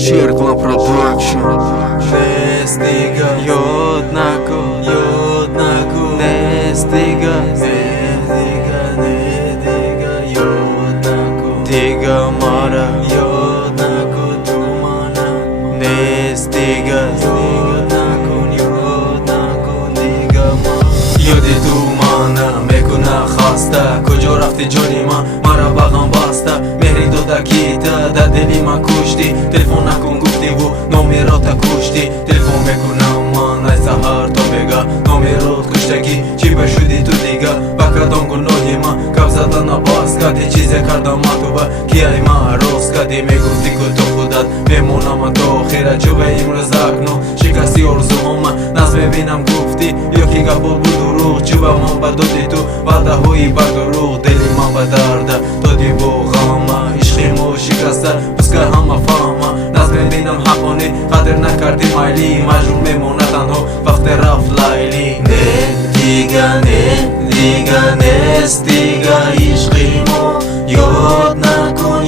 Cirkla Production. Nestiga Yodnako Nestiga Yodnako Diga Mara Yodnako Tumana Nestiga Yodnako Diga Mara Yodi Tumana Mekuna Khasta Kujo rafti joni ma Mara bagam basta Mehri doda kita Da deli man kushti Telefon nakon gufti vu Nomerota kushti Telefon mekunam man Ay sahar to bega Nomerot kushtagi Chi beshudi tu diga Baka dongo nodima Kabzadana bas Kadi chize kardam atuba Ki ay ma roz Kadi me gufti ku to khudat Memonam to khira Chube imroz akno Shikasti orzu homa Naz bebinam gufti Yoki gabo buduruq Chuba man badodi tu Vada hui barduruq Deli man badarda Dodi bo ghama Ishqimu shikasta Puska hama fahma Naz bebinam haqoni Qadir nakardi mayli Majur memona tanho Vaqt raf layli Nestiga Nestiga Ishqimu Yod nakun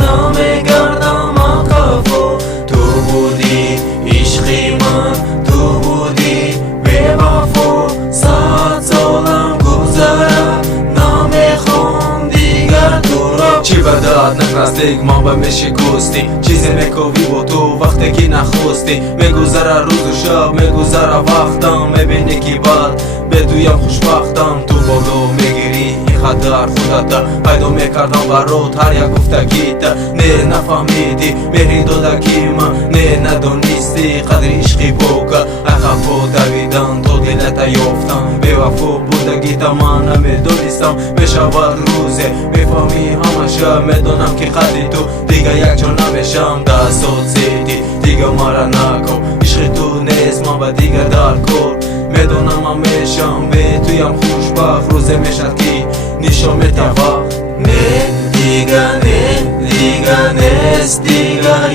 Name gardam aqafo Tu budi ishqiman Tu budi bevafo Saat solam guzara Name khon digar turo Chi badad nakrastig man ba meshikusti Chize mekovi bo tu vaqte ki nakhusти Meguzara ruz u shab meguzara vaqtam Mebini ki bad بدویم خوشبختم تو بالو میگیری این خط در خودتا پیدا میکردم برات هر یک گفتگیتا نه نفهمیدی مهری دادکی من نه ندانستی قدر عشقی بوکا عقبو دویدن تو دلتا یافتم به وفا بودگیتا من نمیدانستم بشود روزه بفهمی همشه میدانم که قدری تو دیگه یک جا نمیشم دستات زیدی دیگه مرا نکن عشق تو نیست من به دیگه در کن میدونم همیشم به تویم خوشبخت روزه میشد که نشان میتوه نه دیگه نیست دیگه